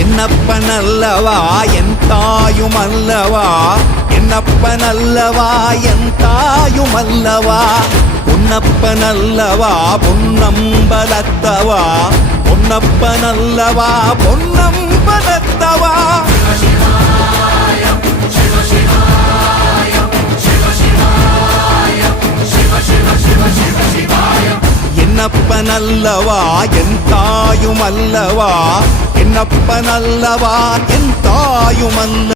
என்னப்பனல்லவா என் தாயுமல்லவா, என்னப்பனல்லவா என் தாயுமல்லவா, பொன்னப்பனல்லவா பொன்னம்பலத்தவா, பொன்னப்பனல்லவா பொன்னம்பலத்தவா. என்னப்பனல்லவா என் தாயுமல்லவா, என்னப்பனல்லவா என் தாயுமல்ல.